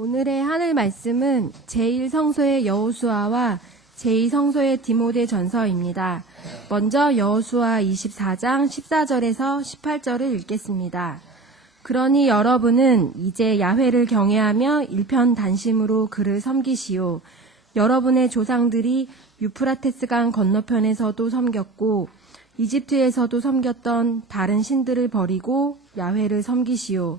오늘의 하늘 말씀은 제1성서의 여호수아와 제2성서의 디모데 전서입니다. 먼저 여호수아 24장 14절에서 18절을 읽겠습니다. 그러니 여러분은 이제 야훼를 경외하며 일편단심으로 그를 섬기시오. 여러분의 조상들이 유프라테스강 건너편에서도 섬겼고 이집트에서도 섬겼던 다른 신들을 버리고 야훼를 섬기시오.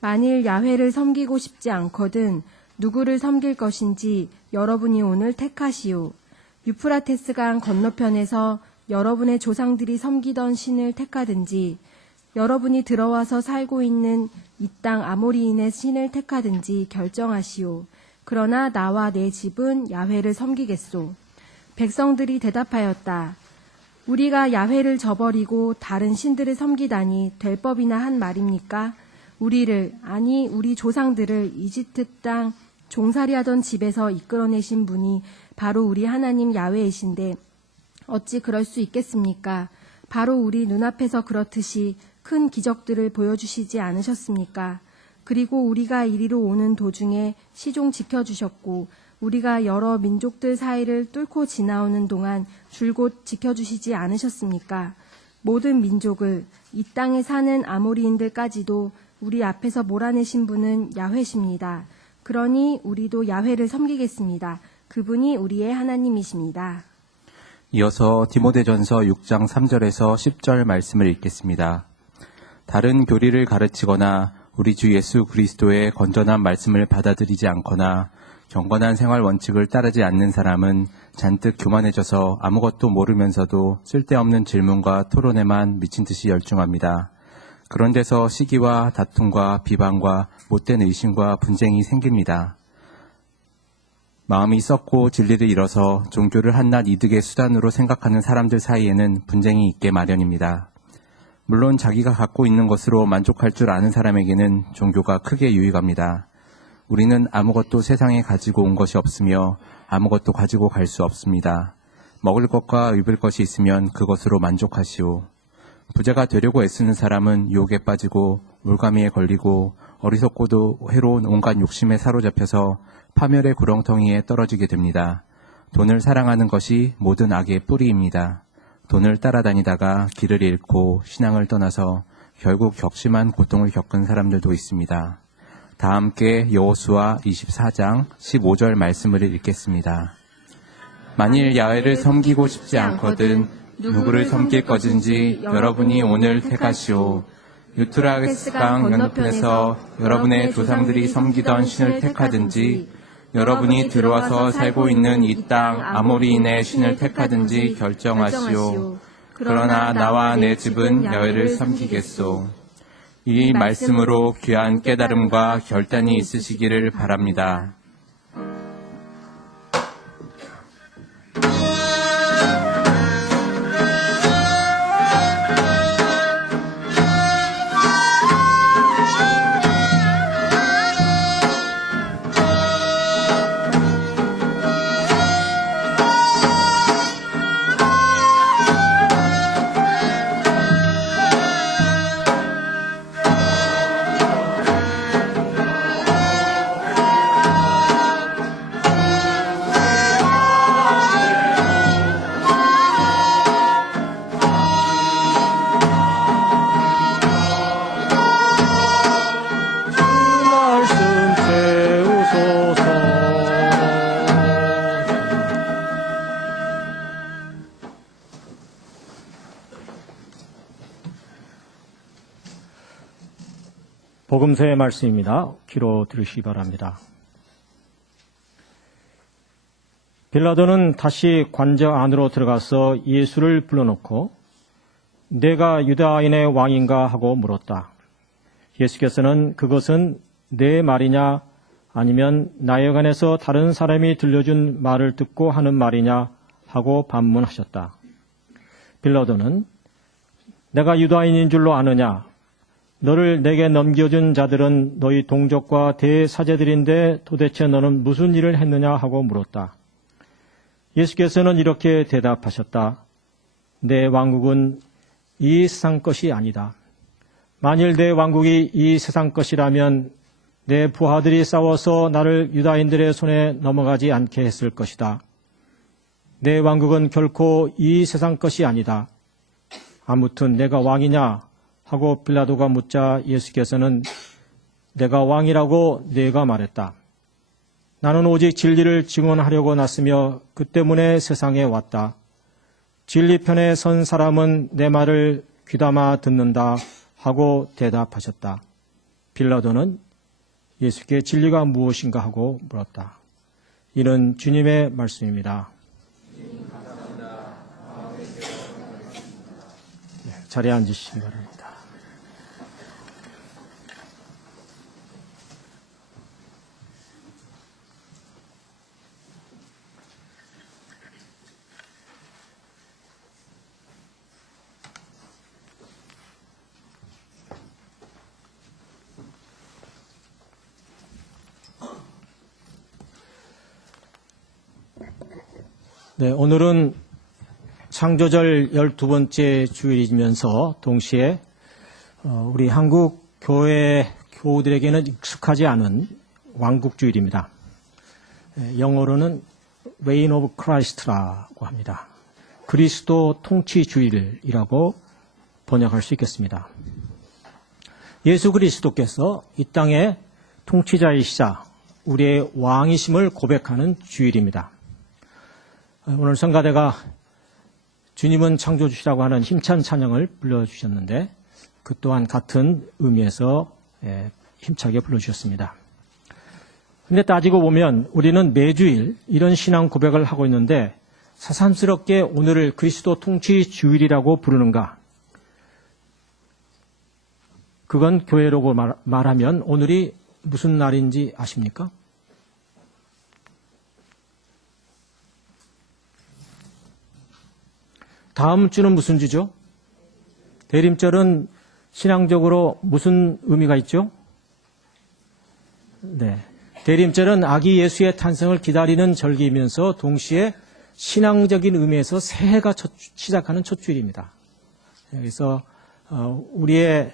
만일 야훼를 섬기고 싶지 않거든 누구를 섬길 것인지 여러분이 오늘 택하시오. 유프라테스강 건너편에서 여러분의 조상들이 섬기던 신을 택하든지 여러분이 들어와서 살고 있는 이 땅 아모리인의 신을 택하든지 결정하시오. 그러나 나와 내 집은 야훼를 섬기겠소. 백성들이 대답하였다. 우리가 야훼를 저버리고 다른 신들을 섬기다니 될 법이나 한 말입니까? 우리를, 아니 우리 조상들을 이집트 땅 종살이하던 집에서 이끌어내신 분이 바로 우리 하나님 야훼이신데 어찌 그럴 수 있겠습니까? 바로 우리 눈앞에서 그렇듯이 큰 기적들을 보여주시지 않으셨습니까? 그리고 우리가 이리로 오는 도중에 시종 지켜주셨고 우리가 여러 민족들 사이를 뚫고 지나오는 동안 줄곧 지켜주시지 않으셨습니까? 모든 민족을 이 땅에 사는 아모리인들까지도 우리 앞에서 몰아내신 분은 야훼십니다. 그러니 우리도 야훼를 섬기겠습니다. 그분이 우리의 하나님이십니다. 이어서 디모데전서 6장 3절에서 10절 말씀을 읽겠습니다. 다른 교리를 가르치거나 우리 주 예수 그리스도의 건전한 말씀을 받아들이지 않거나 경건한 생활 원칙을 따르지 않는 사람은 잔뜩 교만해져서 아무것도 모르면서도 쓸데없는 질문과 토론에만 미친 듯이 열중합니다. 그런 데서 시기와 다툼과 비방과 못된 의심과 분쟁이 생깁니다. 마음이 썩고 진리를 잃어서 종교를 한낱 이득의 수단으로 생각하는 사람들 사이에는 분쟁이 있게 마련입니다. 물론 자기가 갖고 있는 것으로 만족할 줄 아는 사람에게는 종교가 크게 유익합니다. 우리는 아무것도 세상에 가지고 온 것이 없으며 아무것도 가지고 갈 수 없습니다. 먹을 것과 입을 것이 있으면 그것으로 만족하시오. 부자가 되려고 애쓰는 사람은 유혹에 빠지고 물가미에 걸리고 어리석고도 해로운 온갖 욕심에 사로잡혀서 파멸의 구렁텅이에 떨어지게 됩니다. 돈을 사랑하는 것이 모든 악의 뿌리입니다. 돈을 따라다니다가 길을 잃고 신앙을 떠나서 결국 격심한 고통을 겪은 사람들도 있습니다. 다 함께 여호수아 24장 15절 말씀을 읽겠습니다. 만일 야훼를 섬기고 싶지 않거든 누구를 섬길 것인지 여러분이 오늘 택하시오. 유프라테스강 건너편에서 여러분의 조상들이 섬기던 신을 택하든지 여러분이 들어와서 살고 있는 이 땅 아모리인의 신을 택하든지 결정하시오. 그러나 나와 내 집은 야훼를 섬기겠소. 이 말씀으로 귀한 깨달음과 결단이 있으시기를 바랍니다. 복음서의 말씀입니다. 귀로 들으시기 바랍니다. 빌라도는 다시 관저 안으로 들어가서 예수를 불러놓고 내가 유다인의 왕인가 하고 물었다. 예수께서는 그것은 내 말이냐 아니면 나여간에서 다른 사람이 들려준 말을 듣고 하는 말이냐 하고 반문하셨다. 빌라도는 내가 유다인인 줄로 아느냐? 너를 내게 넘겨준 자들은 너희 동족과 대사제들인데 도대체 너는 무슨 일을 했느냐 하고 물었다. 예수께서는 이렇게 대답하셨다. 내 왕국은 이 세상 것이 아니다. 만일 내 왕국이 이 세상 것이라면 내 부하들이 싸워서 나를 유다인들의 손에 넘어가지 않게 했을 것이다. 내 왕국은 결코 이 세상 것이 아니다. 아무튼 내가 왕이냐 하고 빌라도가 묻자 예수께서는 내가 왕이라고 네가 말했다. 나는 오직 진리를 증언하려고 났으며 그 때문에 세상에 왔다. 진리 편에 선 사람은 내 말을 귀담아 듣는다 하고 대답하셨다. 빌라도는 예수께 진리가 무엇인가 하고 물었다. 이는 주님의 말씀입니다. 네, 자리에 앉으시기 바랍니다. 네, 오늘은 창조절 12번째 주일이면서 동시에 우리 한국 교회 교우들에게는 익숙하지 않은 왕국주일입니다. 영어로는 Reign of Christ라고 합니다. 그리스도 통치주일이라고 번역할 수 있겠습니다. 예수 그리스도께서 이 땅의 통치자이시자 우리의 왕이심을 고백하는 주일입니다. 오늘 성가대가 주님은 창조주시라고 하는 힘찬 찬양을 불러주셨는데 그 또한 같은 의미에서 힘차게 불러주셨습니다. 그런데 따지고 보면 우리는 매주일 이런 신앙 고백을 하고 있는데 새삼스럽게 오늘을 그리스도 통치주일이라고 부르는가? 그건 교회라고 말하면 오늘이 무슨 날인지 아십니까? 다음 주는 무슨 주죠? 대림절은 신앙적으로 무슨 의미가 있죠? 네. 대림절은 아기 예수의 탄생을 기다리는 절기이면서 동시에 신앙적인 의미에서 새해가 시작하는 첫 주일입니다. 그래서 우리의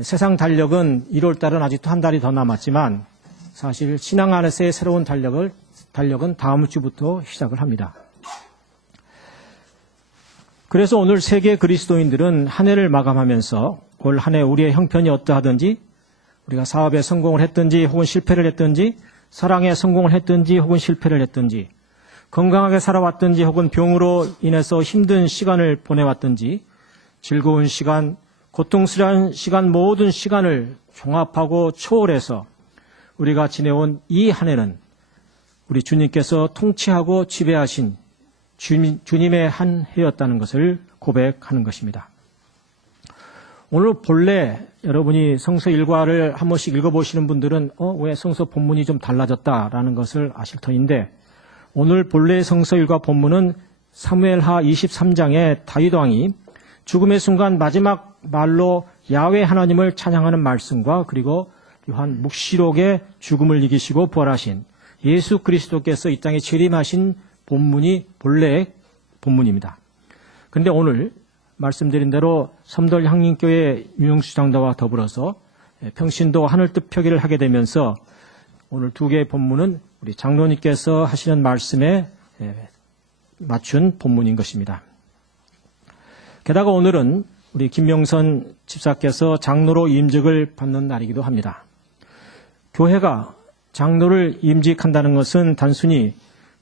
세상 달력은 1월 달은 아직도 한 달이 더 남았지만 사실 신앙 안에서의 새로운 달력은 다음 주부터 시작을 합니다. 그래서 오늘 세계 그리스도인들은 한 해를 마감하면서 올 한 해 우리의 형편이 어떠하든지 우리가 사업에 성공을 했든지 혹은 실패를 했든지 사랑에 성공을 했든지 혹은 실패를 했든지 건강하게 살아왔든지 혹은 병으로 인해서 힘든 시간을 보내왔든지 즐거운 시간, 고통스러운 시간 모든 시간을 종합하고 초월해서 우리가 지내온 이 한 해는 우리 주님께서 통치하고 지배하신 주님의 한 해였다는 것을 고백하는 것입니다. 오늘 본래 여러분이 성서 일과를 한 번씩 읽어보시는 분들은 왜 성서 본문이 좀 달라졌다라는 것을 아실 터인데 오늘 본래 성서 일과 본문은 사무엘하 23장의 다윗 왕이 죽음의 순간 마지막 말로 야훼 하나님을 찬양하는 말씀과 그리고 요한 묵시록의 죽음을 이기시고 부활하신 예수 그리스도께서 이 땅에 재림하신 본문이 본래의 본문입니다. 그런데 오늘 말씀드린 대로 섬돌 향림교회 윤영수 장로와 더불어서 평신도 하늘뜻 표기를 하게 되면서 오늘 두 개의 본문은 우리 장로님께서 하시는 말씀에 맞춘 본문인 것입니다. 게다가 오늘은 우리 김명선 집사께서 장로로 임직을 받는 날이기도 합니다. 교회가 장로를 임직한다는 것은 단순히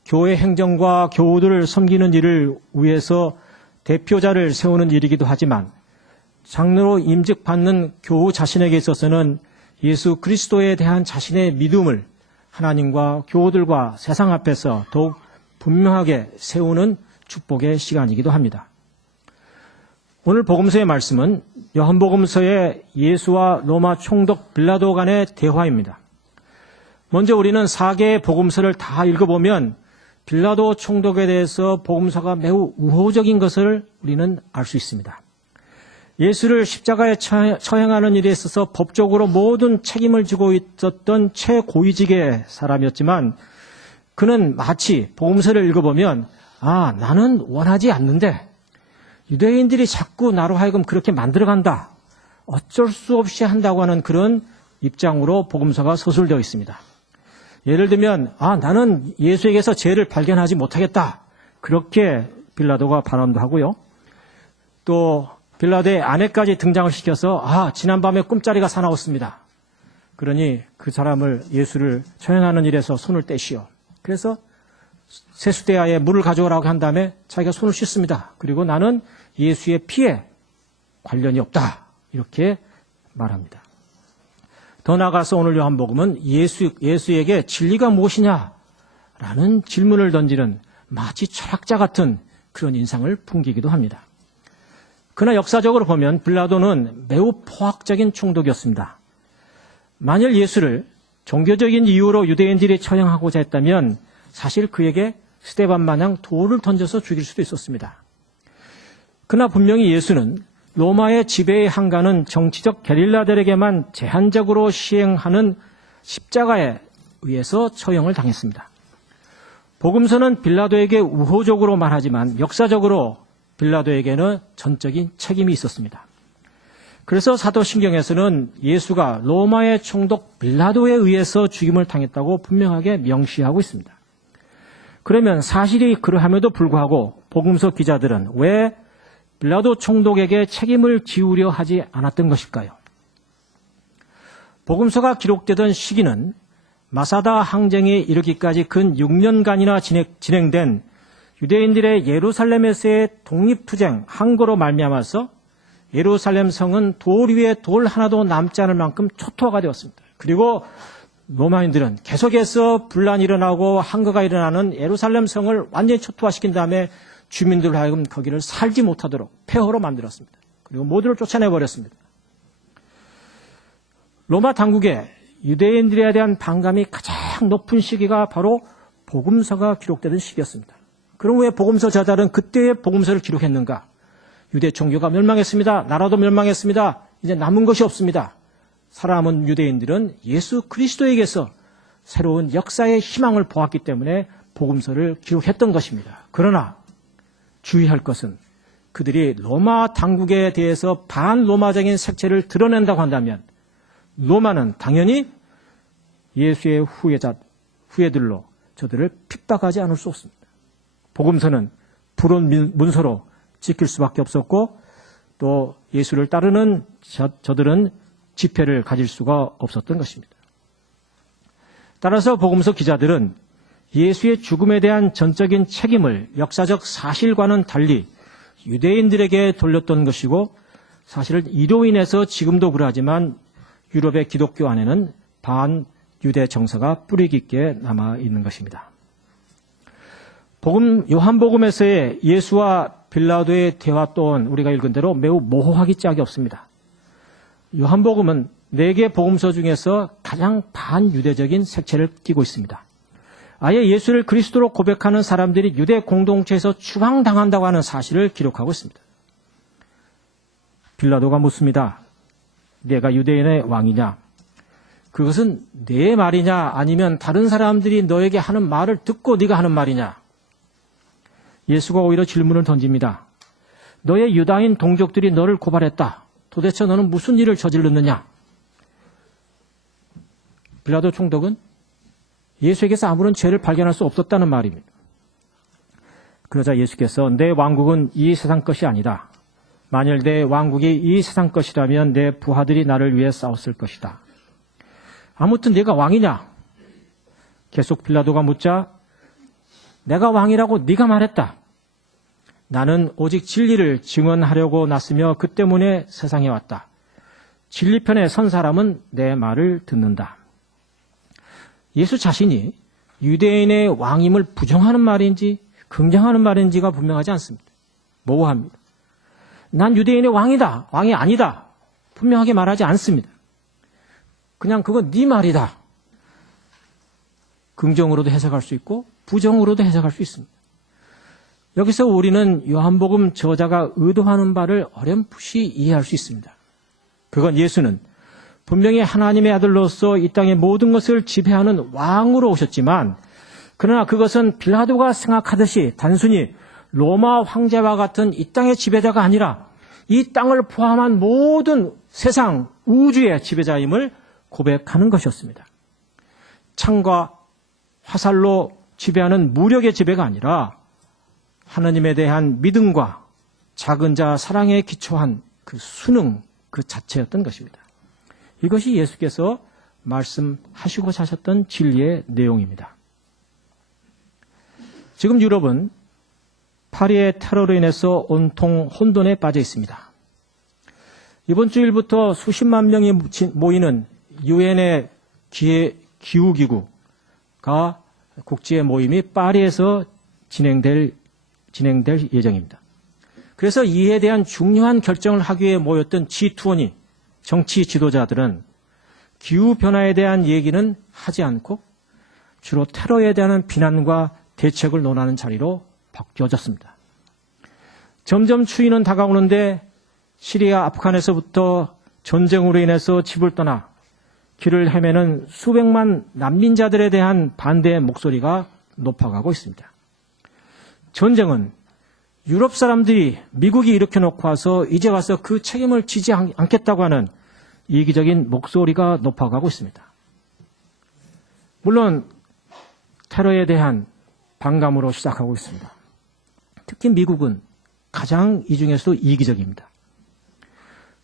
교회 행정과 교우들을 섬기는 일을 위해서 대표자를 세우는 일이기도 하지만 장로로 임직받는 교우 자신에게 있어서는 예수 그리스도에 대한 자신의 믿음을 하나님과 교우들과 세상 앞에서 더욱 분명하게 세우는 축복의 시간이기도 합니다. 오늘 복음서의 말씀은 요한복음서의 예수와 로마 총독 빌라도 간의 대화입니다. 먼저 우리는 4개의 복음서를 다 읽어보면 빌라도 총독에 대해서 복음서가 매우 우호적인 것을 우리는 알 수 있습니다. 예수를 십자가에 처형하는 일에 있어서 법적으로 모든 책임을 지고 있었던 최고위직의 사람이었지만 그는 마치 복음서를 읽어보면 나는 원하지 않는데 유대인들이 자꾸 나로 하여금 그렇게 만들어간다. 어쩔 수 없이 한다고 하는 그런 입장으로 복음서가 서술되어 있습니다. 예를 들면 나는 예수에게서 죄를 발견하지 못하겠다. 그렇게 빌라도가 발언도 하고요. 또 빌라도의 아내까지 등장을 시켜서 지난밤에 꿈자리가 사나웠습니다. 그러니 그 사람을 예수를 처형하는 일에서 손을 떼시오. 그래서 세수대야에 물을 가져오라고 한 다음에 자기가 손을 씻습니다. 그리고 나는 예수의 피에 관련이 없다. 이렇게 말합니다. 더 나아가서 오늘 요한복음은 예수에게 진리가 무엇이냐라는 질문을 던지는 마치 철학자 같은 그런 인상을 풍기기도 합니다. 그러나 역사적으로 보면 빌라도는 매우 포악적인 총독이었습니다. 만일 예수를 종교적인 이유로 유대인들이 처형하고자 했다면 사실 그에게 스데반 마냥 돌을 던져서 죽일 수도 있었습니다. 그러나 분명히 예수는 로마의 지배의 한가는 정치적 게릴라들에게만 제한적으로 시행하는 십자가에 의해서 처형을 당했습니다. 복음서는 빌라도에게 우호적으로 말하지만 역사적으로 빌라도에게는 전적인 책임이 있었습니다. 그래서 사도신경에서는 예수가 로마의 총독 빌라도에 의해서 죽임을 당했다고 분명하게 명시하고 있습니다. 그러면 사실이 그러함에도 불구하고 복음서 기자들은 왜 빌라도 총독에게 책임을 지우려 하지 않았던 것일까요? 복음서가 기록되던 시기는 마사다 항쟁에 이르기까지 근 6년간이나 진행된 유대인들의 예루살렘에서의 독립투쟁 항거로 말미암아서 예루살렘 성은 돌 위에 돌 하나도 남지 않을 만큼 초토화가 되었습니다. 그리고 로마인들은 계속해서 분란이 일어나고 항거가 일어나는 예루살렘 성을 완전히 초토화시킨 다음에 주민들로 하여금 거기를 살지 못하도록 폐허로 만들었습니다. 그리고 모두를 쫓아내버렸습니다. 로마 당국의 유대인들에 대한 반감이 가장 높은 시기가 바로 복음서가 기록되던 시기였습니다. 그럼 왜 복음서 저자들은 그때의 복음서를 기록했는가? 유대 종교가 멸망했습니다. 나라도 멸망했습니다. 이제 남은 것이 없습니다. 살아남은 유대인들은 예수 그리스도에게서 새로운 역사의 희망을 보았기 때문에 복음서를 기록했던 것입니다. 그러나 주의할 것은 그들이 로마 당국에 대해서 반로마적인 색채를 드러낸다고 한다면 로마는 당연히 예수의 후예들로 저들을 핍박하지 않을 수 없습니다. 복음서는 불온 문서로 지킬 수밖에 없었고 또 예수를 따르는 저들은 지폐를 가질 수가 없었던 것입니다. 따라서 복음서 기자들은 예수의 죽음에 대한 전적인 책임을 역사적 사실과는 달리 유대인들에게 돌렸던 것이고 사실은 이로 인해서 지금도 그러하지만 유럽의 기독교 안에는 반유대 정서가 뿌리 깊게 남아 있는 것입니다. 요한복음에서의 예수와 빌라도의 대화 또한 우리가 읽은 대로 매우 모호하기 짝이 없습니다. 요한복음은 4개 복음서 중에서 가장 반유대적인 색채를 띠고 있습니다. 아예 예수를 그리스도로 고백하는 사람들이 유대 공동체에서 추방당한다고 하는 사실을 기록하고 있습니다. 빌라도가 묻습니다. 내가 유대인의 왕이냐? 그것은 내 말이냐 아니면 다른 사람들이 너에게 하는 말을 듣고 네가 하는 말이냐? 예수가 오히려 질문을 던집니다. 너의 유다인 동족들이 너를 고발했다. 도대체 너는 무슨 일을 저질렀느냐? 빌라도 총독은 예수에게서 아무런 죄를 발견할 수 없었다는 말입니다. 그러자 예수께서 내 왕국은 이 세상 것이 아니다. 만일 내 왕국이 이 세상 것이라면 내 부하들이 나를 위해 싸웠을 것이다. 아무튼 네가 왕이냐? 계속 빌라도가 묻자 내가 왕이라고 네가 말했다. 나는 오직 진리를 증언하려고 났으며 그 때문에 세상에 왔다. 진리 편에 선 사람은 내 말을 듣는다. 예수 자신이 유대인의 왕임을 부정하는 말인지 긍정하는 말인지가 분명하지 않습니다. 모호합니다. 난 유대인의 왕이다. 왕이 아니다. 분명하게 말하지 않습니다. 그냥 그건 네 말이다. 긍정으로도 해석할 수 있고 부정으로도 해석할 수 있습니다. 여기서 우리는 요한복음 저자가 의도하는 바를 어렴풋이 이해할 수 있습니다. 그건 예수는 분명히 하나님의 아들로서 이 땅의 모든 것을 지배하는 왕으로 오셨지만 그러나 그것은 빌라도가 생각하듯이 단순히 로마 황제와 같은 이 땅의 지배자가 아니라 이 땅을 포함한 모든 세상 우주의 지배자임을 고백하는 것이었습니다. 창과 화살로 지배하는 무력의 지배가 아니라 하나님에 대한 믿음과 작은 자 사랑에 기초한 그 순응 그 자체였던 것입니다. 이것이 예수께서 말씀하시고자 하셨던 진리의 내용입니다. 지금 유럽은 파리의 테러로 인해서 온통 혼돈에 빠져 있습니다. 이번 주일부터 수십만 명이 모이는 유엔의 기후기구가 국제 모임이 파리에서 진행될 예정입니다. 그래서 이에 대한 중요한 결정을 하기 위해 모였던 G20 정치 지도자들은 기후변화에 대한 얘기는 하지 않고 주로 테러에 대한 비난과 대책을 논하는 자리로 바뀌어졌습니다. 점점 추위는 다가오는데 시리아 아프간에서부터 전쟁으로 인해서 집을 떠나 길을 헤매는 수백만 난민자들에 대한 반대의 목소리가 높아가고 있습니다. 전쟁은 유럽 사람들이 미국이 일으켜놓고 와서 이제 와서 그 책임을 지지 않겠다고 하는 이기적인 목소리가 높아가고 있습니다. 물론 테러에 대한 반감으로 시작하고 있습니다. 특히 미국은 가장 이 중에서도 이기적입니다.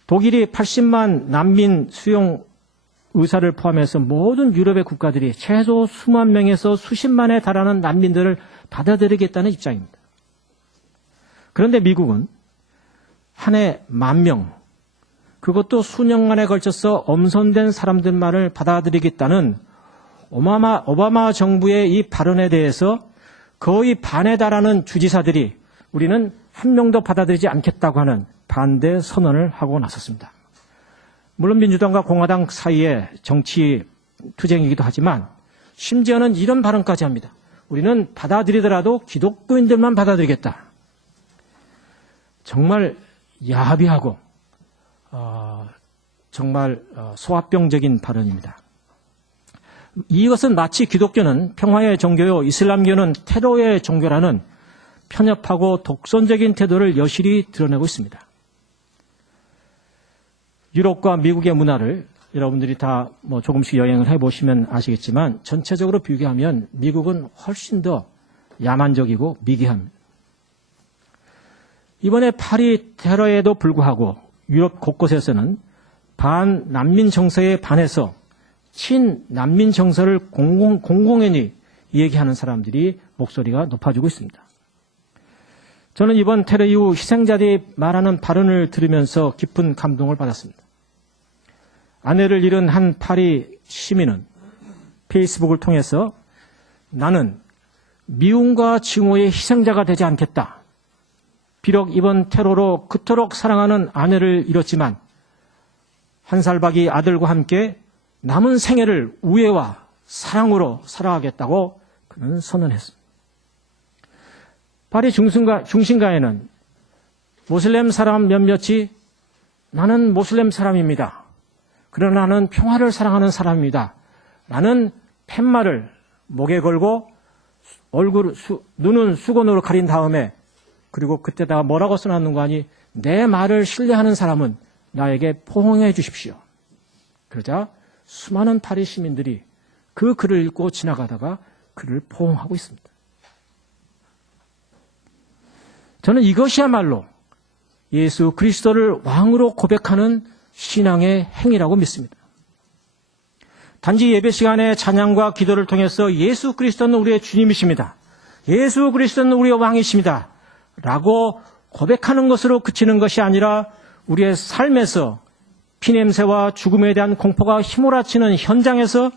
독일이 80만 난민 수용 의사를 포함해서 모든 유럽의 국가들이 최소 수만 명에서 수십만에 달하는 난민들을 받아들이겠다는 입장입니다. 그런데 미국은 한 해 10,000명, 그것도 수년간에 걸쳐서 엄선된 사람들만을 받아들이겠다는 오바마 정부의 이 발언에 대해서 거의 반에 달하는 주지사들이 우리는 한 명도 받아들이지 않겠다고 하는 반대 선언을 하고 나섰습니다. 물론 민주당과 공화당 사이의 정치 투쟁이기도 하지만 심지어는 이런 발언까지 합니다. 우리는 받아들이더라도 기독교인들만 받아들이겠다. 정말 야비하고 정말 소화병적인 발언입니다. 이것은 마치 기독교는 평화의 종교요, 이슬람교는 테러의 종교라는 편협하고 독선적인 태도를 여실히 드러내고 있습니다. 유럽과 미국의 문화를 여러분들이 다 조금씩 여행을 해보시면 아시겠지만 전체적으로 비교하면 미국은 훨씬 더 야만적이고 미개합니다. 이번에 파리 테러에도 불구하고 유럽 곳곳에서는 반난민 정서에 반해서 친난민 정서를 공공연히 얘기하는 사람들이 목소리가 높아지고 있습니다. 저는 이번 테러 이후 희생자들이 말하는 발언을 들으면서 깊은 감동을 받았습니다. 아내를 잃은 한 파리 시민은 페이스북을 통해서 나는 미움과 증오의 희생자가 되지 않겠다. 비록 이번 테러로 그토록 사랑하는 아내를 잃었지만 한 살박이 아들과 함께 남은 생애를 우애와 사랑으로 살아가겠다고 그는 선언했습니다. 파리 중심가에는 모슬렘 사람 몇몇이 나는 모슬렘 사람입니다. 그러나 나는 평화를 사랑하는 사람입니다. 라는 팻말을 목에 걸고 눈은 수건으로 가린 다음에 그리고 그때다가 뭐라고 써놨는가 하니 내 말을 신뢰하는 사람은 나에게 포옹해 주십시오. 그러자 수많은 파리 시민들이 그 글을 읽고 지나가다가 그를 포옹하고 있습니다. 저는 이것이야말로 예수 그리스도를 왕으로 고백하는 신앙의 행위라고 믿습니다. 단지 예배 시간에 찬양과 기도를 통해서 예수 그리스도는 우리의 주님이십니다. 예수 그리스도는 우리의 왕이십니다. 라고 고백하는 것으로 그치는 것이 아니라 우리의 삶에서 피냄새와 죽음에 대한 공포가 휘몰아치는 현장에서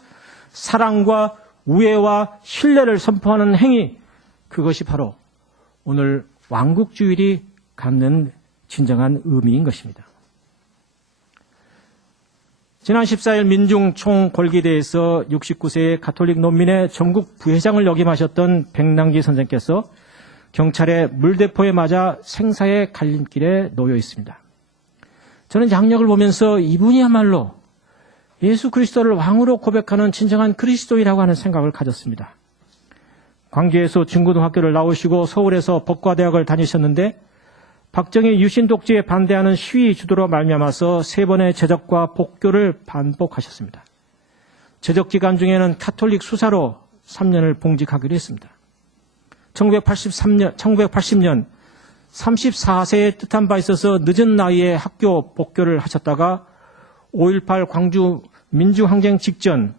사랑과 우애와 신뢰를 선포하는 행위, 그것이 바로 오늘 왕국주일이 갖는 진정한 의미인 것입니다. 지난 14일 민중총궐기대에서 69세의 가톨릭 농민의 전국 부회장을 역임하셨던 백남기 선생께서 경찰의 물대포에 맞아 생사의 갈림길에 놓여 있습니다. 저는 양력을 보면서 이분이야말로 예수 그리스도를 왕으로 고백하는 진정한 그리스도이라고 하는 생각을 가졌습니다. 광주에서 중고등학교를 나오시고 서울에서 법과대학을 다니셨는데 박정희 유신 독재에 반대하는 시위 주도로 말미암아서 3번의 제적과 복교를 반복하셨습니다. 제적 기간 중에는 카톨릭 수사로 3년을 봉직하기로 했습니다. 1980년 34세에 뜻한 바 있어서 늦은 나이에 학교 복교를 하셨다가 5.18 광주 민주항쟁 직전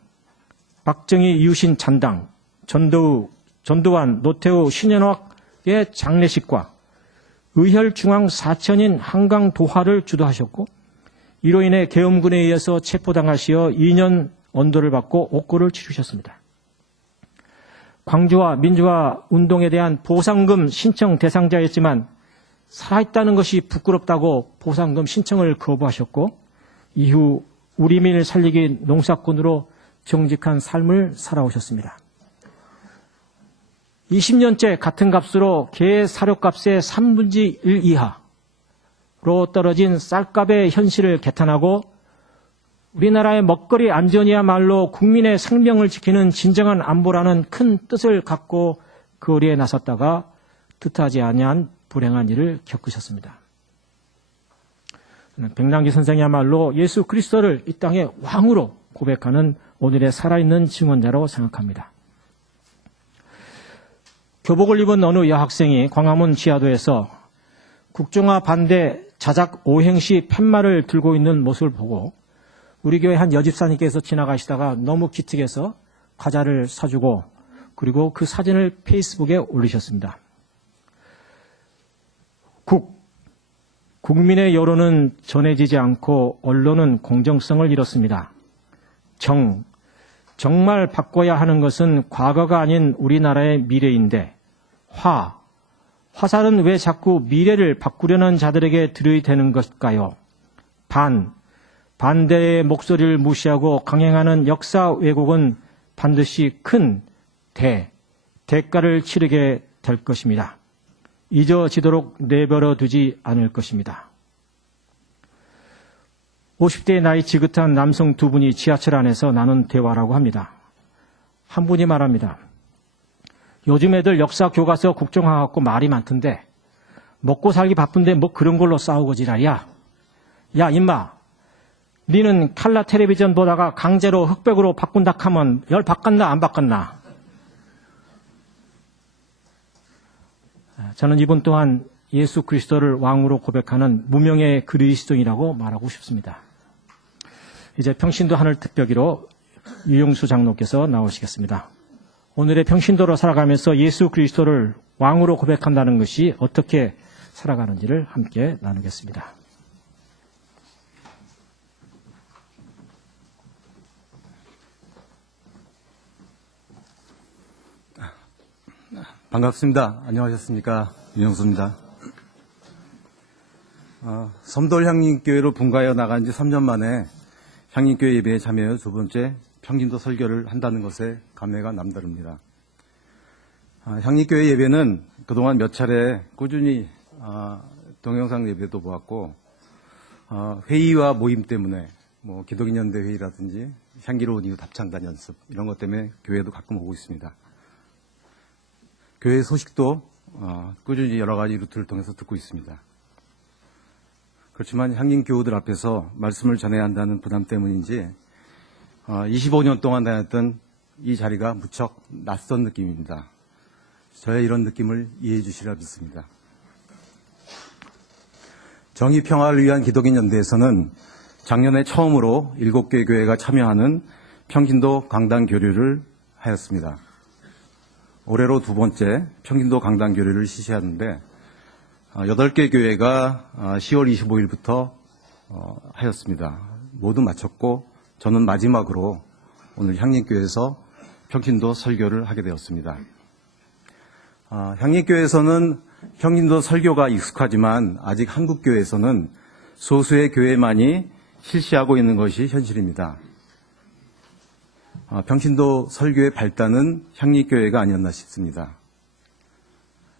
박정희 이웃신 잔당, 전두환, 노태우 신현학의 장례식과 의혈중앙 사천인 한강 도화를 주도하셨고 이로 인해 계엄군에 의해서 체포당하시어 2년 언도를 받고 옥고를 치르셨습니다. 광주와 민주화 운동에 대한 보상금 신청 대상자였지만 살아있다는 것이 부끄럽다고 보상금 신청을 거부하셨고 이후 우리민을 살리기 농사꾼으로 정직한 삶을 살아오셨습니다. 20년째 같은 값으로 개 사료값의 3분의 1 이하로 떨어진 쌀값의 현실을 개탄하고 우리나라의 먹거리 안전이야말로 국민의 생명을 지키는 진정한 안보라는 큰 뜻을 갖고 거리에 나섰다가 뜻하지 아니한 불행한 일을 겪으셨습니다. 백남기 선생이야말로 예수 그리스도를 이 땅의 왕으로 고백하는 오늘의 살아있는 증언자로 생각합니다. 교복을 입은 어느 여학생이 광화문 지하도에서 국정화 반대 자작 오행시 팻말을 들고 있는 모습을 보고 우리 교회 한 여집사님께서 지나가시다가 너무 기특해서 과자를 사주고 그리고 그 사진을 페이스북에 올리셨습니다. 국민의 여론은 전해지지 않고 언론은 공정성을 잃었습니다. 정말 바꿔야 하는 것은 과거가 아닌 우리나라의 미래인데 화살은 왜 자꾸 미래를 바꾸려는 자들에게 들이대는 것일까요? 반대의 목소리를 무시하고 강행하는 역사 왜곡은 반드시 큰 대가를 치르게 될 것입니다. 잊어지도록 내버려 두지 않을 것입니다. 50대의 나이 지긋한 남성 두 분이 지하철 안에서 나눈 대화라고 합니다. 한 분이 말합니다. 요즘 애들 역사 교과서 국정화 갖고 말이 많던데 먹고 살기 바쁜데 뭐 그런 걸로 싸우고 지랄이야. 야 임마, 니는 칼라 텔레비전 보다가 강제로 흑백으로 바꾼다 하면 열 바꿨나 안 바꿨나? 저는 이분 또한 예수 그리스도를 왕으로 고백하는 무명의 그리스도인이라고 말하고 싶습니다. 이제 평신도 하늘 특별기로 유영수 장로께서 나오시겠습니다. 오늘의 평신도로 살아가면서 예수 그리스도를 왕으로 고백한다는 것이 어떻게 살아가는지를 함께 나누겠습니다. 반갑습니다. 안녕하셨습니까? 윤영수입니다. 섬돌 향림교회로 분가하여 나간 지 3년 만에 향림교회 예배에 참여해 두 번째 평신도 설교를 한다는 것에 감회가 남다릅니다. 향림교회 예배는 그동안 몇 차례 꾸준히 동영상 예배도 보았고 회의와 모임 때문에 뭐 기독인연대 회의라든지 향기로운 이후 답창단 연습 이런 것 때문에 교회도 가끔 오고 있습니다. 교회 소식도 꾸준히 여러 가지 루트를 통해서 듣고 있습니다. 그렇지만 향림 교우들 앞에서 말씀을 전해야 한다는 부담 때문인지 25년 동안 다녔던 이 자리가 무척 낯선 느낌입니다. 저의 이런 느낌을 이해해 주시리라 믿습니다. 정의평화를 위한 기독인연대에서는 작년에 처음으로 7개 교회가 참여하는 평신도 강단 교류를 하였습니다. 올해로 두 번째 평신도 강단 교류를 실시하는데 8개 교회가 10월 25일부터 하였습니다. 모두 마쳤고 저는 마지막으로 오늘 향림교회에서 평신도 설교를 하게 되었습니다. 향림교회에서는 평신도 설교가 익숙하지만 아직 한국교회에서는 소수의 교회만이 실시하고 있는 것이 현실입니다. 평신도 설교의 발단은 향림교회가 아니었나 싶습니다.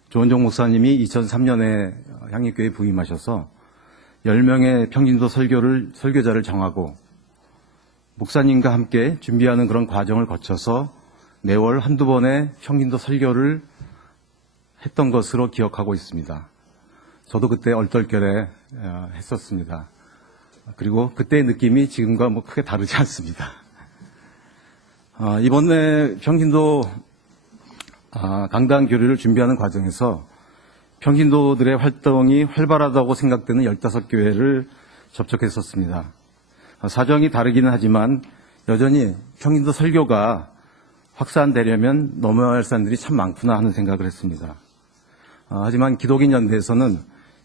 조원종 목사님이 2003년에 향림교회에 부임하셔서 10명의 평신도 설교자를 정하고 목사님과 함께 준비하는 그런 과정을 거쳐서 매월 한두 번의 평신도 설교를 했던 것으로 기억하고 있습니다. 저도 그때 얼떨결에 했었습니다. 그리고 그때의 느낌이 지금과 뭐 크게 다르지 않습니다. 이번에 평신도 강단 교류를 준비하는 과정에서 평신도들의 활동이 활발하다고 생각되는 15교회를 접촉했었습니다. 사정이 다르기는 하지만 여전히 평신도 설교가 확산되려면 넘어야 할 사람들이 참 많구나 하는 생각을 했습니다. 하지만 기독인 연대에서는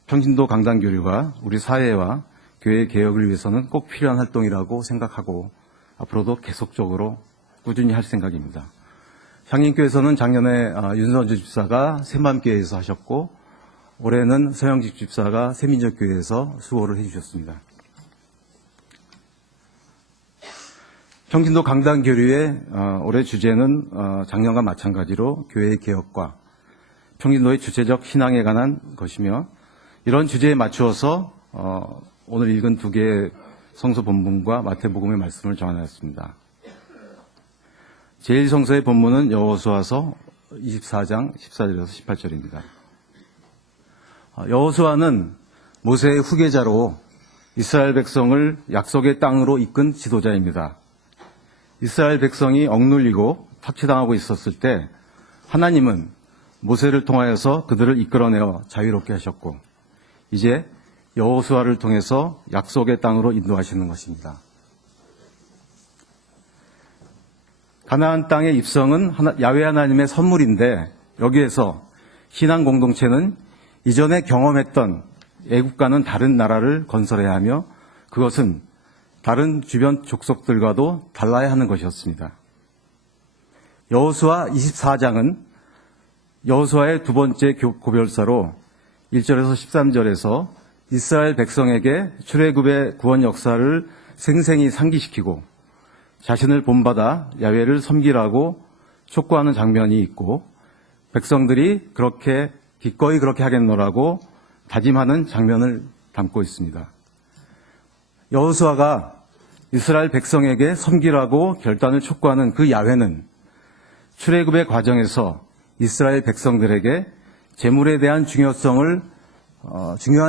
평신도 강단 교류가 우리 사회와 교회 개혁을 위해서는 꼭 필요한 활동이라고 생각하고 앞으로도 계속적으로 꾸준히 할 생각입니다. 향인교에서는 작년에 윤선주 집사가 새맘교회에서 하셨고 올해는 서영직 집사가 새민족교회에서 수고를 해주셨습니다. 평신도 강단 교류의 올해 주제는 작년과 마찬가지로 교회의 개혁과 평신도의 주체적 신앙에 관한 것이며 이런 주제에 맞추어서 오늘 읽은 두 개의 성서 본문과 마태복음의 말씀을 정하였습니다. 제1성서의 본문은 여호수아서 24장 14절에서 18절입니다. 여호수아는 모세의 후계자로 이스라엘 백성을 약속의 땅으로 이끈 지도자입니다. 이스라엘 백성이 억눌리고 착취당하고 있었을 때 하나님은 모세를 통하여서 그들을 이끌어내어 자유롭게 하셨고 이제 여호수아를 통해서 약속의 땅으로 인도하시는 것입니다. 가나안 땅의 입성은 야훼 하나님의 선물인데 여기에서 신앙 공동체는 이전에 경험했던 애국과는 다른 나라를 건설해야 하며 그것은 다른 주변 족속들과도 달라야 하는 것이었습니다. 여호수아 24장은 여호수아의 두 번째 고별사로 1절에서 13절에서 이스라엘 백성에게 출애굽의 구원 역사를 생생히 상기시키고 자신을 본받아 야훼를 섬기라고 촉구하는 장면이 있고 백성들이 기꺼이 그렇게 하겠노라고 다짐하는 장면을 담고 있습니다. 여호수아가 이스라엘 백성에게 섬기라고 결단을 촉구하는 그 야훼는 출애굽의 과정에서 이스라엘 백성들에게 재물에 대한 중요한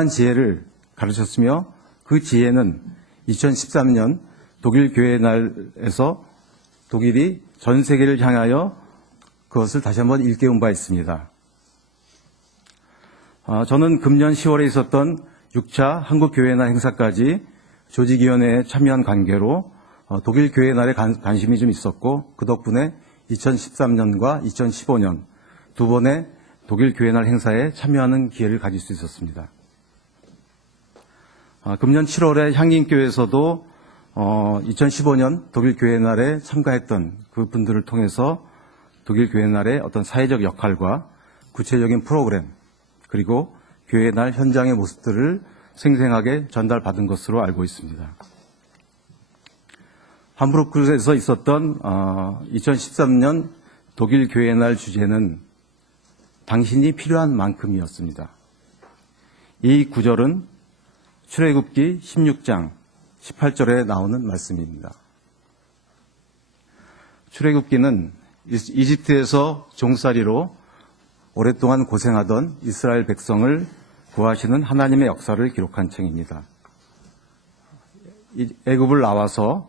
지혜를 가르쳤으며 그 지혜는 2013년 독일 교회 날에서 독일이 전 세계를 향하여 그것을 다시 한번 일깨운 바 있습니다. 저는 금년 10월에 있었던 6차 한국교회날 행사까지 조직위원회에 참여한 관계로 독일 교회 날에 관심이 좀 있었고 그 덕분에 2013년과 2015년 두 번의 독일 교회 날 행사에 참여하는 기회를 가질 수 있었습니다. 금년 7월에 향인교회에서도 2015년 독일 교회 날에 참가했던 그 분들을 통해서 독일 교회 날의 어떤 사회적 역할과 구체적인 프로그램 그리고 교회 날 현장의 모습들을 생생하게 전달받은 것으로 알고 있습니다. 함부르크에서 있었던 2013년 독일 교회 날 주제는 당신이 필요한 만큼이었습니다. 이 구절은 출애굽기 16장 18절에 나오는 말씀입니다. 출애굽기는 이집트에서 종살이로 오랫동안 고생하던 이스라엘 백성을 구하시는 하나님의 역사를 기록한 책입니다. 애굽을 나와서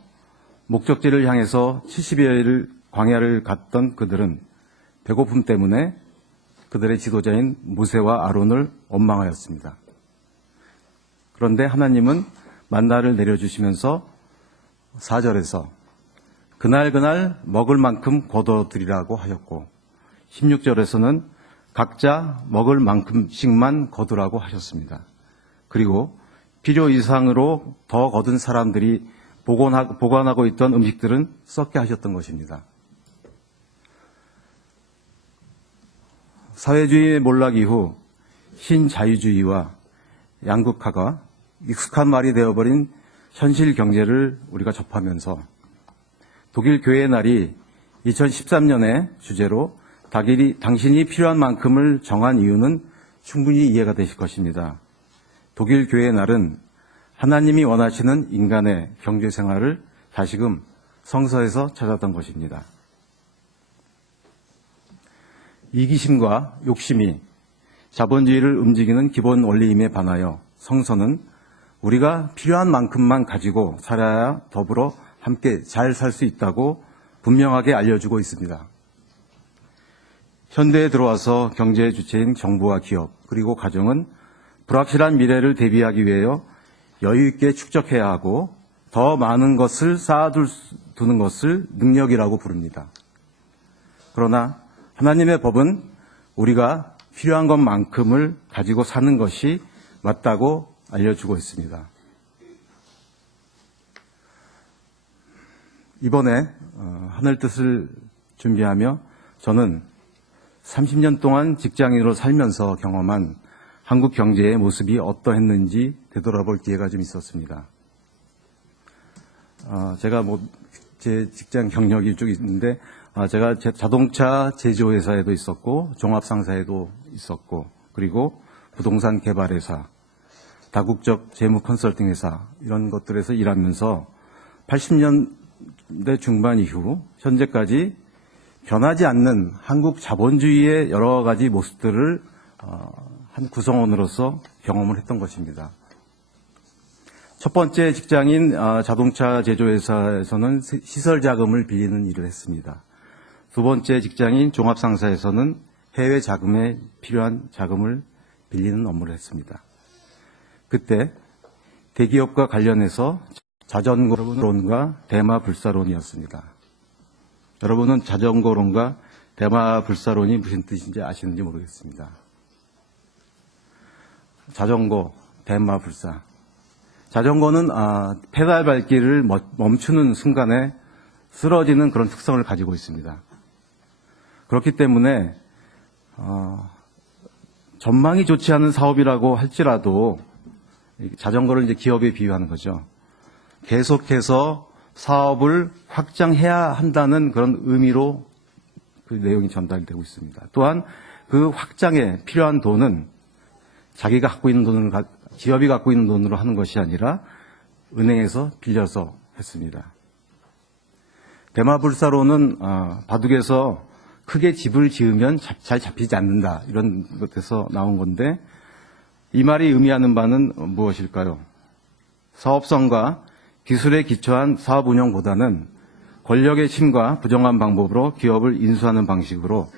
목적지를 향해서 70여일 광야를 갔던 그들은 배고픔 때문에 그들의 지도자인 모세와 아론을 원망하였습니다. 그런데 하나님은 만나를 내려주시면서 4절에서 그날 먹을 만큼 거둬들이라고 하셨고 16절에서는 각자 먹을 만큼씩만 거두라고 하셨습니다. 그리고 필요 이상으로 더 거둔 사람들이 보관하고 있던 음식들은 썩게 하셨던 것입니다. 사회주의의 몰락 이후 신자유주의와 양극화가 익숙한 말이 되어버린 현실 경제를 우리가 접하면서 독일 교회의 날이 2013년의 주제로 당신이 필요한 만큼을 정한 이유는 충분히 이해가 되실 것입니다. 독일 교회의 날은 하나님이 원하시는 인간의 경제 생활을 다시금 성서에서 찾았던 것입니다. 이기심과 욕심이 자본주의를 움직이는 기본 원리임에 반하여 성서는 우리가 필요한 만큼만 가지고 살아야 더불어 함께 잘 살 수 있다고 분명하게 알려주고 있습니다. 현대에 들어와서 경제의 주체인 정부와 기업 그리고 가정은 불확실한 미래를 대비하기 위하여 여유 있게 축적해야 하고 더 많은 것을 쌓아두는 것을 능력이라고 부릅니다. 그러나 하나님의 법은 우리가 필요한 것만큼을 가지고 사는 것이 맞다고 알려주고 있습니다. 이번에 하늘 뜻을 준비하며 저는 30년 동안 직장인으로 살면서 경험한 한국 경제의 모습이 어떠했는지 되돌아볼 기회가 좀 있었습니다. 제가 제 직장 경력이 쭉 있는데, 제가 자동차 제조회사에도 있었고, 종합상사에도 있었고, 그리고 부동산 개발회사, 다국적 재무 컨설팅 회사, 이런 것들에서 일하면서 80년대 중반 이후 현재까지 변하지 않는 한국 자본주의의 여러 가지 모습들을 한 구성원으로서 경험을 했던 것입니다. 첫 번째 직장인 자동차 제조회사에서는 시설 자금을 빌리는 일을 했습니다. 두 번째 직장인 종합상사에서는 해외 자금에 필요한 자금을 빌리는 업무를 했습니다. 그때 대기업과 관련해서 자전거론과 대마불사론이었습니다. 여러분은 자전거론과 대마불사론이 무슨 뜻인지 아시는지 모르겠습니다. 자전거, 대마불사. 자전거는 페달 밟기를 멈추는 순간에 쓰러지는 그런 특성을 가지고 있습니다. 그렇기 때문에 전망이 좋지 않은 사업이라고 할지라도 자전거를 이제 기업에 비유하는 거죠. 계속해서 사업을 확장해야 한다는 그런 의미로 그 내용이 전달되고 있습니다. 또한 그 확장에 필요한 돈은 자기가 갖고 있는 돈을 기업이 갖고 있는 돈으로 하는 것이 아니라 은행에서 빌려서 했습니다. 대마불사로는 바둑에서 크게 집을 지으면 잘 잡히지 않는다 이런 것에서 나온 건데 이 말이 의미하는 바는 무엇일까요? 사업성과 기술에 기초한 사업 운영보다는 권력의 침과 부정한 방법으로 기업을 인수하는 방식으로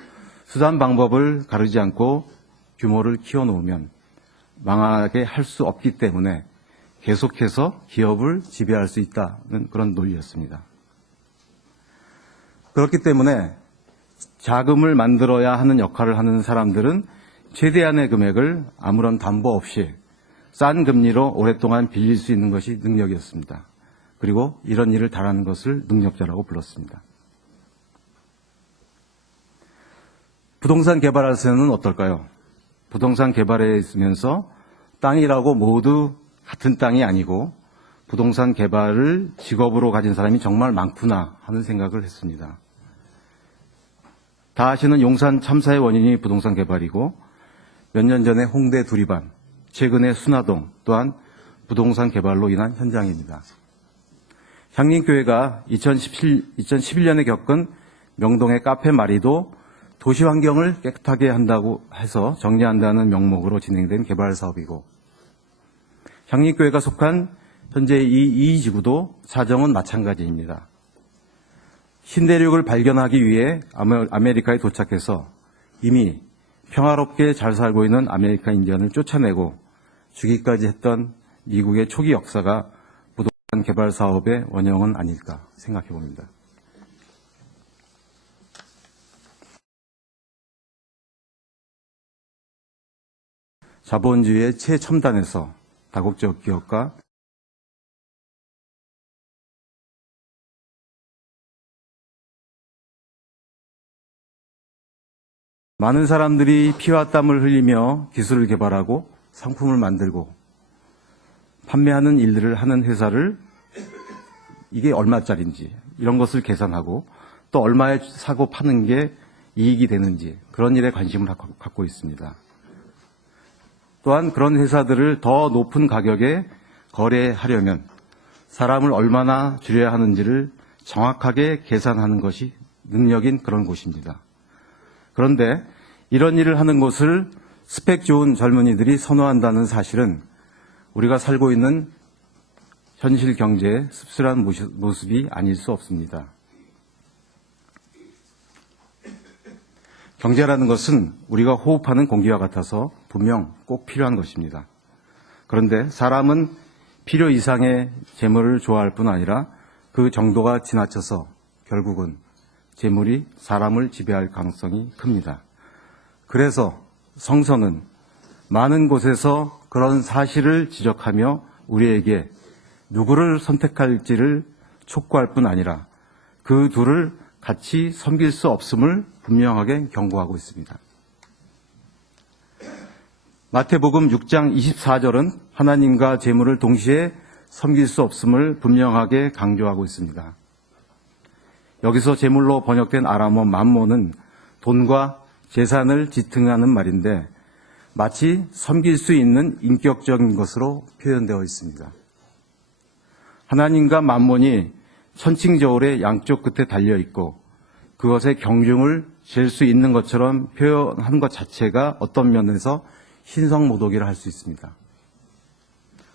수단 방법을 가르지 않고 규모를 키워놓으면 망하게 할 수 없기 때문에 계속해서 기업을 지배할 수 있다는 그런 논리였습니다. 그렇기 때문에 자금을 만들어야 하는 역할을 하는 사람들은 최대한의 금액을 아무런 담보 없이 싼 금리로 오랫동안 빌릴 수 있는 것이 능력이었습니다. 그리고 이런 일을 잘하는 것을 능력자라고 불렀습니다. 부동산 개발에서는 어떨까요? 부동산 개발에 있으면서 땅이라고 모두 같은 땅이 아니고 부동산 개발을 직업으로 가진 사람이 정말 많구나 하는 생각을 했습니다. 다 아시는 용산 참사의 원인이 부동산 개발이고 몇 년 전에 홍대 두리반, 최근에 순화동 또한 부동산 개발로 인한 현장입니다. 향림교회가 2011년에 겪은 명동의 카페 마리도 도시 환경을 깨끗하게 한다고 해서 정리한다는 명목으로 진행된 개발 사업이고 향림교회가 속한 현재 이 지구도 사정은 마찬가지입니다. 신대륙을 발견하기 위해 아메리카에 도착해서 이미 평화롭게 잘 살고 있는 아메리카 인디언을 쫓아내고 죽이까지 했던 미국의 초기 역사가 부동산 개발 사업의 원형은 아닐까 생각해 봅니다. 자본주의의 최첨단에서 다국적 기업과 많은 사람들이 피와 땀을 흘리며 기술을 개발하고 상품을 만들고 판매하는 일들을 하는 회사를 이게 얼마짜리인지 이런 것을 계산하고 또 얼마에 사고 파는 게 이익이 되는지 그런 일에 관심을 갖고 있습니다. 또한 그런 회사들을 더 높은 가격에 거래하려면 사람을 얼마나 줄여야 하는지를 정확하게 계산하는 것이 능력인 그런 곳입니다. 그런데 이런 일을 하는 곳을 스펙 좋은 젊은이들이 선호한다는 사실은 우리가 살고 있는 현실 경제의 씁쓸한 모습이 아닐 수 없습니다. 경제라는 것은 우리가 호흡하는 공기와 같아서 분명 꼭 필요한 것입니다. 그런데 사람은 필요 이상의 재물을 좋아할 뿐 아니라 그 정도가 지나쳐서 결국은 재물이 사람을 지배할 가능성이 큽니다. 그래서 성서는 많은 곳에서 그런 사실을 지적하며 우리에게 누구를 선택할지를 촉구할 뿐 아니라 그 둘을 같이 섬길 수 없음을 분명하게 경고하고 있습니다. 마태복음 6장 24절은 하나님과 재물을 동시에 섬길 수 없음을 분명하게 강조하고 있습니다. 여기서 재물로 번역된 아람어 맘몬은 돈과 재산을 지칭하는 말인데 마치 섬길 수 있는 인격적인 것으로 표현되어 있습니다. 하나님과 맘몬이 천칭저울의 양쪽 끝에 달려있고 그것의 경중을 잴 수 있는 것처럼 표현하는 것 자체가 어떤 면에서 신성모독이라 할 수 있습니다.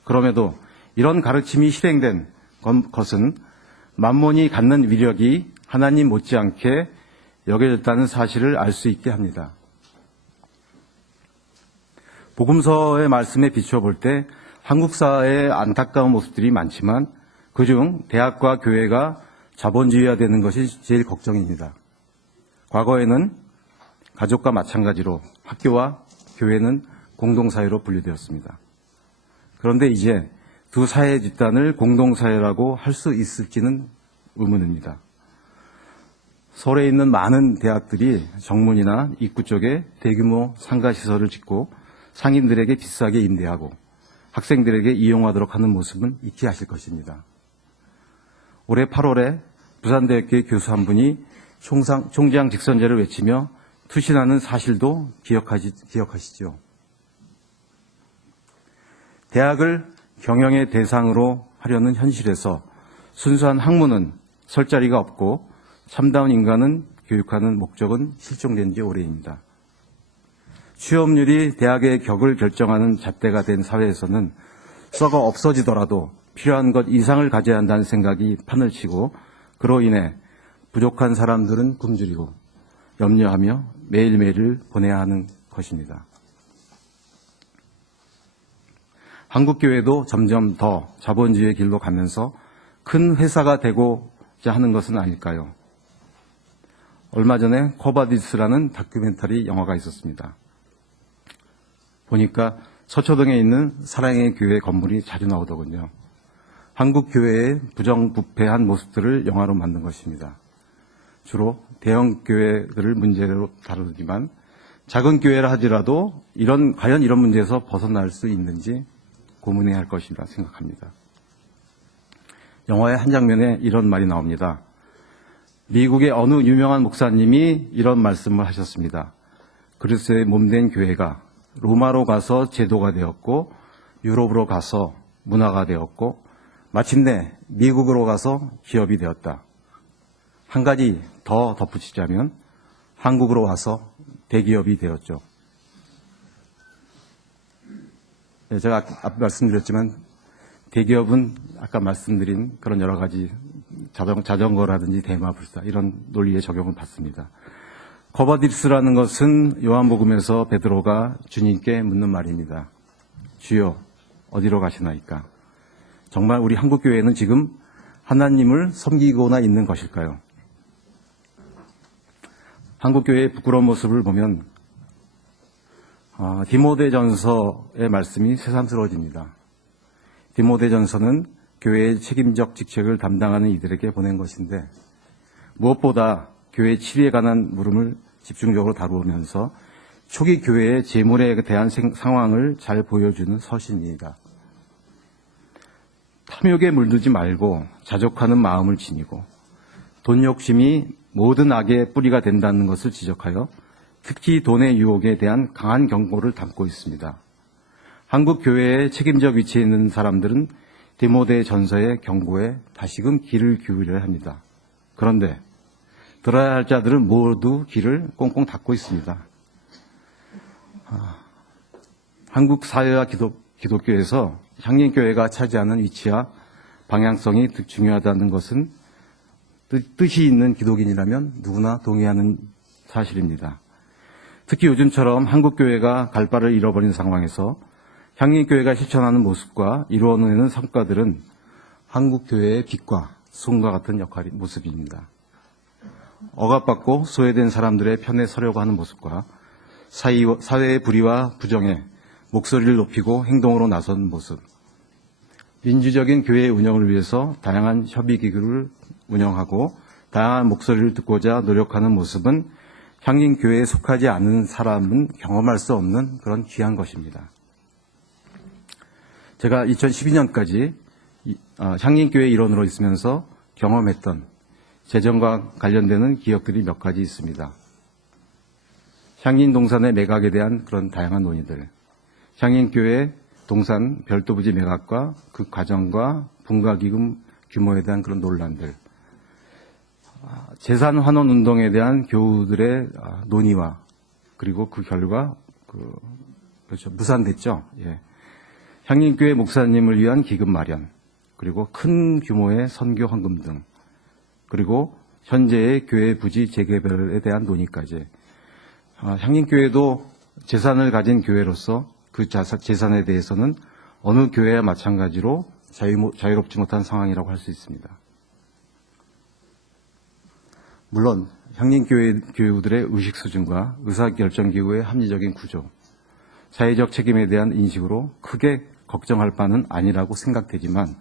그럼에도 이런 가르침이 실행된 것은 맘몬이 갖는 위력이 하나님 못지않게 여겨졌다는 사실을 알 수 있게 합니다. 복음서의 말씀에 비추어 볼 때 한국 사회의 안타까운 모습들이 많지만 그중 대학과 교회가 자본주의화되는 것이 제일 걱정입니다. 과거에는 가족과 마찬가지로 학교와 교회는 공동사회로 분류되었습니다. 그런데 이제 두 사회 집단을 공동사회라고 할 수 있을지는 의문입니다. 서울에 있는 많은 대학들이 정문이나 입구 쪽에 대규모 상가시설을 짓고 상인들에게 비싸게 임대하고 학생들에게 이용하도록 하는 모습은 잊게 하실 것입니다. 올해 8월에 부산대학교의 교수 한 분이 총장 직선제를 외치며 투신하는 사실도 기억하시죠. 대학을 경영의 대상으로 하려는 현실에서 순수한 학문은 설 자리가 없고 참다운 인간은 교육하는 목적은 실종된 지 오래입니다. 취업률이 대학의 격을 결정하는 잣대가 된 사회에서는 썩어 없어지더라도 필요한 것 이상을 가져야 한다는 생각이 판을 치고 그로 인해 부족한 사람들은 굶주리고 염려하며 매일매일을 보내야 하는 것입니다. 한국교회도 점점 더 자본주의의 길로 가면서 큰 회사가 되고자 하는 것은 아닐까요? 얼마 전에 코바디스라는 다큐멘터리 영화가 있었습니다. 보니까 서초동에 있는 사랑의 교회 건물이 자주 나오더군요. 한국 교회의 부정부패한 모습들을 영화로 만든 것입니다. 주로 대형 교회들을 문제로 다루지만 작은 교회라 하더라도 과연 이런 문제에서 벗어날 수 있는지 고민해야 할 것이라 생각합니다. 영화의 한 장면에 이런 말이 나옵니다. 미국의 어느 유명한 목사님이 이런 말씀을 하셨습니다. 그리스도의 몸된 교회가 로마로 가서 제도가 되었고 유럽으로 가서 문화가 되었고 마침내 미국으로 가서 기업이 되었다. 한 가지 더 덧붙이자면 한국으로 와서 대기업이 되었죠. 제가 앞에 말씀드렸지만 대기업은 아까 말씀드린 그런 여러 가지 자전거라든지 대마불사 이런 논리의 적용을 받습니다. 거바딥스라는 것은 요한복음에서 베드로가 주님께 묻는 말입니다. 주여 어디로 가시나이까? 정말 우리 한국교회는 지금 하나님을 섬기고나 있는 것일까요? 한국교회의 부끄러운 모습을 보면 디모데전서의 말씀이 새삼스러워집니다. 디모데전서는 교회의 책임적 직책을 담당하는 이들에게 보낸 것인데 무엇보다 교회의 치리에 관한 물음을 집중적으로 다루면서 초기 교회의 재물에 대한 상황을 잘 보여주는 서신입니다. 탐욕에 물들지 말고 자족하는 마음을 지니고 돈 욕심이 모든 악의 뿌리가 된다는 것을 지적하여 특히 돈의 유혹에 대한 강한 경고를 담고 있습니다. 한국 교회의 책임적 위치에 있는 사람들은 디모데 전서의 경고에 다시금 귀를 기울여야 합니다. 그런데 들어야 할 자들은 모두 귀를 꽁꽁 닫고 있습니다. 한국 사회와 기독교에서 향림교회가 차지하는 위치와 방향성이 중요하다는 것은 뜻이 있는 기독인이라면 누구나 동의하는 사실입니다. 특히 요즘처럼 한국교회가 갈 바를 잃어버린 상황에서 향림교회가 실천하는 모습과 이루어내는 성과들은 한국교회의 빛과 손과 같은 모습입니다. 억압받고 소외된 사람들의 편에 서려고 하는 모습과 사회의 불의와 부정에 목소리를 높이고 행동으로 나선 모습, 민주적인 교회 운영을 위해서 다양한 협의기구를 운영하고 다양한 목소리를 듣고자 노력하는 모습은 향림교회에 속하지 않은 사람은 경험할 수 없는 그런 귀한 것입니다. 제가 2012년까지 향림교회 일원으로 있으면서 경험했던 재정과 관련되는 기억들이 몇 가지 있습니다. 향림동산의 매각에 대한 그런 다양한 논의들, 향림교회 동산 별도부지 매각과 그 과정과 분가기금 규모에 대한 그런 논란들, 재산 환원 운동에 대한 교우들의 논의와 그리고 그 결과 그렇죠, 무산됐죠. 예. 향림교회 목사님을 위한 기금 마련, 그리고 큰 규모의 선교 헌금 등, 그리고 현재의 교회 부지 재개발에 대한 논의까지. 향림교회도 재산을 가진 교회로서 그 재산에 대해서는 어느 교회와 마찬가지로 자유롭지 못한 상황이라고 할 수 있습니다. 물론 향림교회 교우들의 의식 수준과 의사결정기구의 합리적인 구조, 사회적 책임에 대한 인식으로 크게 걱정할 바는 아니라고 생각되지만,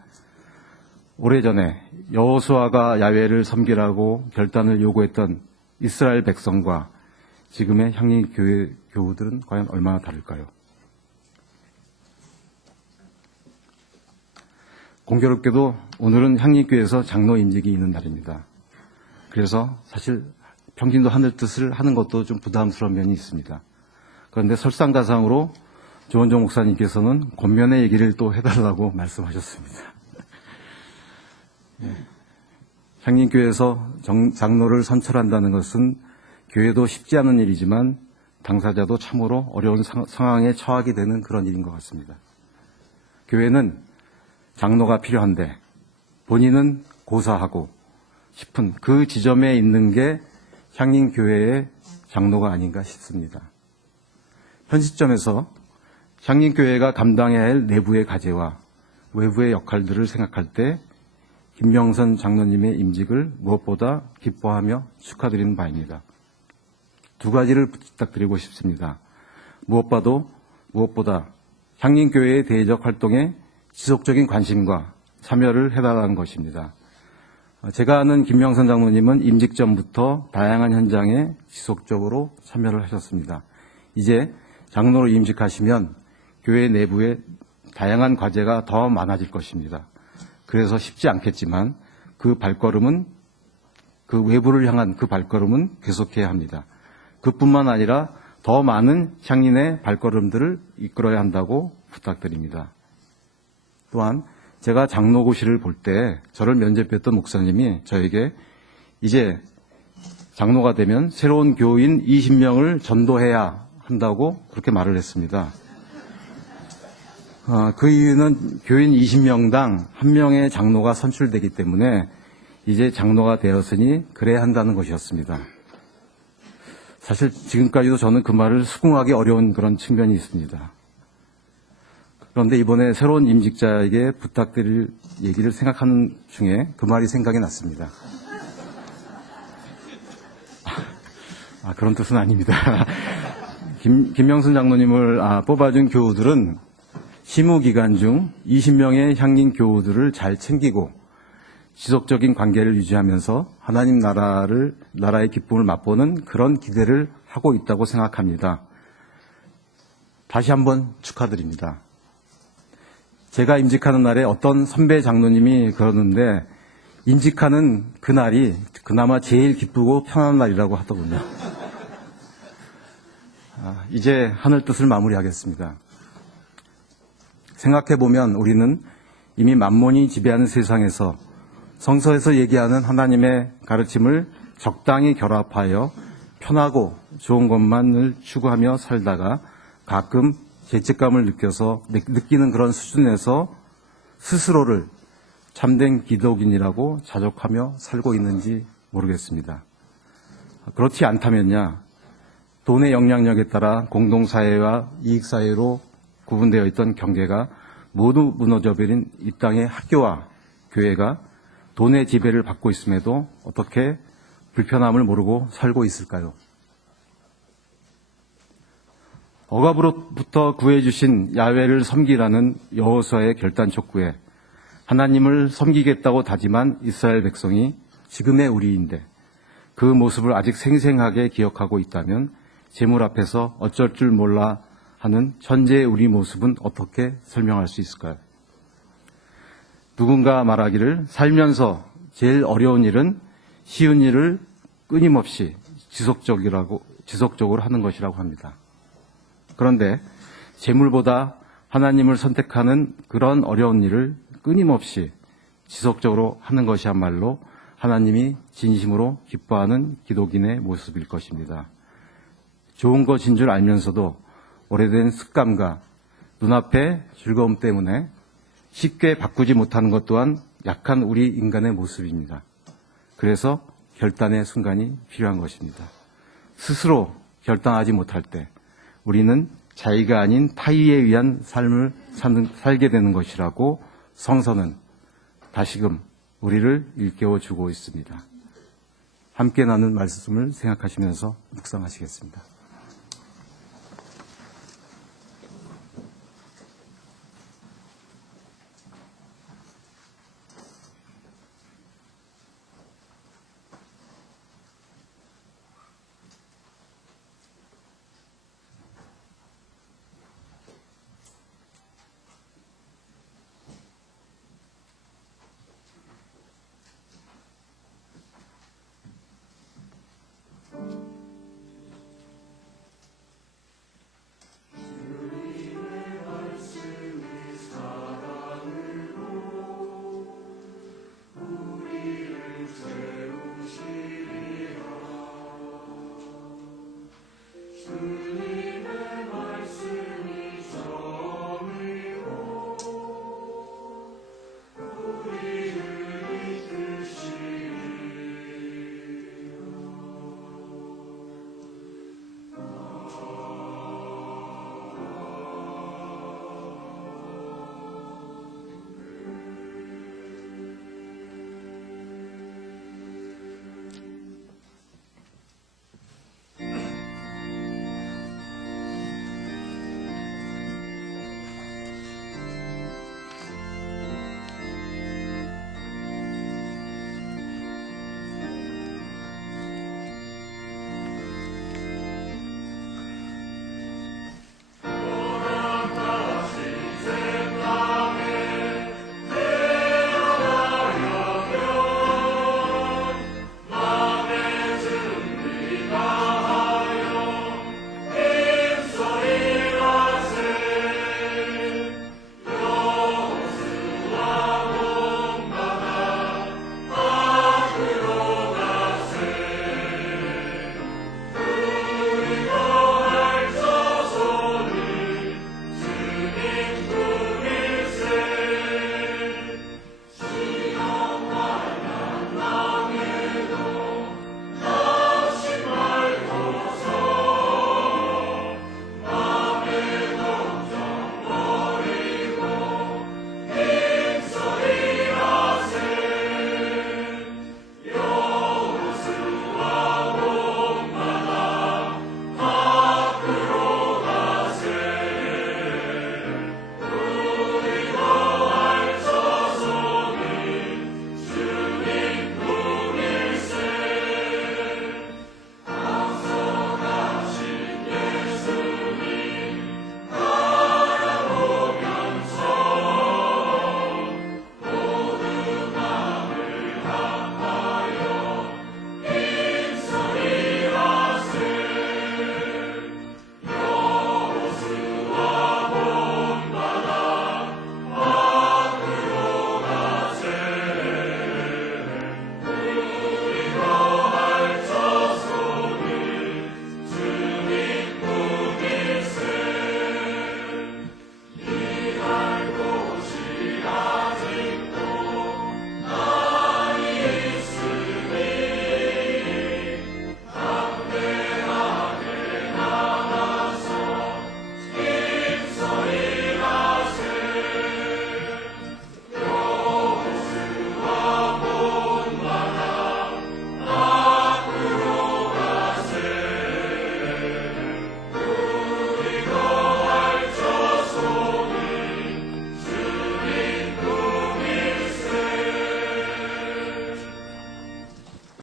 오래전에 여호수아가 야훼를 섬기라고 결단을 요구했던 이스라엘 백성과 지금의 향림교회 교우들은 과연 얼마나 다를까요? 공교롭게도 오늘은 향림교회에서 장로 임직이 있는 날입니다. 그래서 사실 평균도 하늘 뜻을 하는 것도 좀 부담스러운 면이 있습니다. 그런데 설상가상으로 조원종 목사님께서는 권면의 얘기를 또 해달라고 말씀하셨습니다. 향림교회에서 장로를 선출한다는 것은 교회도 쉽지 않은 일이지만 당사자도 참으로 어려운 상황에 처하게 되는 그런 일인 것 같습니다. 교회는 장로가 필요한데 본인은 고사하고 싶은 그 지점에 있는 게 향림교회의 장로가 아닌가 싶습니다. 현 시점에서 향림교회가 감당해야 할 내부의 과제와 외부의 역할들을 생각할 때 김명선 장로님의 임직을 무엇보다 기뻐하며 축하드리는 바입니다. 두 가지를 부탁드리고 싶습니다. 무엇보다 향림교회의 대외적 활동에 지속적인 관심과 참여를 해달라는 것입니다. 제가 아는 김명선 장로님은 임직 전부터 다양한 현장에 지속적으로 참여를 하셨습니다. 이제 장로로 임직하시면 교회 내부에 다양한 과제가 더 많아질 것입니다. 그래서 쉽지 않겠지만 그 외부를 향한 그 발걸음은 계속해야 합니다. 그뿐만 아니라 더 많은 향림의 발걸음들을 이끌어야 한다고 부탁드립니다. 또한 제가 장로고시를 볼 때 저를 면접했던 목사님이 저에게 이제 장로가 되면 새로운 교인 20명을 전도해야 한다고 그렇게 말을 했습니다. 그 이유는 교인 20명당 1명의 장로가 선출되기 때문에 이제 장로가 되었으니 그래야 한다는 것이었습니다. 사실 지금까지도 저는 그 말을 수긍하기 어려운 그런 측면이 있습니다. 그런데 이번에 새로운 임직자에게 부탁드릴 얘기를 생각하는 중에 그 말이 생각이 났습니다. 그런 뜻은 아닙니다. 김명순 장로님을 뽑아준 교우들은 시무기간 중 20명의 향림 교우들을 잘 챙기고 지속적인 관계를 유지하면서 하나님 나라의 기쁨을 맛보는 그런 기대를 하고 있다고 생각합니다. 다시 한번 축하드립니다. 제가 임직하는 날에 어떤 선배 장로님이 그러는데 임직하는 그날이 그나마 제일 기쁘고 편안한 날이라고 하더군요. 이제 하늘 뜻을 마무리하겠습니다. 생각해보면 우리는 이미 만몬이 지배하는 세상에서 성서에서 얘기하는 하나님의 가르침을 적당히 결합하여 편하고 좋은 것만을 추구하며 살다가 가끔 죄책감을 느끼는 그런 수준에서 스스로를 참된 기독인이라고 자족하며 살고 있는지 모르겠습니다. 그렇지 않다면야 돈의 영향력에 따라 공동사회와 이익사회로 구분되어 있던 경계가 모두 무너져버린 이 땅의 학교와 교회가 돈의 지배를 받고 있음에도 어떻게 불편함을 모르고 살고 있을까요? 억압으로부터 구해주신 야훼를 섬기라는 여호수아의 결단 촉구에 하나님을 섬기겠다고 다짐한 이스라엘 백성이 지금의 우리인데 그 모습을 아직 생생하게 기억하고 있다면 재물 앞에서 어쩔 줄 몰라 하는 현재의 우리 모습은 어떻게 설명할 수 있을까요? 누군가 말하기를 살면서 제일 어려운 일은 쉬운 일을 끊임없이 지속적으로 하는 것이라고 합니다. 그런데 재물보다 하나님을 선택하는 그런 어려운 일을 끊임없이 지속적으로 하는 것이야말로 하나님이 진심으로 기뻐하는 기독인의 모습일 것입니다. 좋은 것인 줄 알면서도 오래된 습관과 눈앞의 즐거움 때문에 쉽게 바꾸지 못하는 것 또한 약한 우리 인간의 모습입니다. 그래서 결단의 순간이 필요한 것입니다. 스스로 결단하지 못할 때 우리는 자의가 아닌 타의에 의한 삶을 살게 되는 것이라고 성서는 다시금 우리를 일깨워 주고 있습니다. 함께 나눈 말씀을 생각하시면서 묵상하시겠습니다.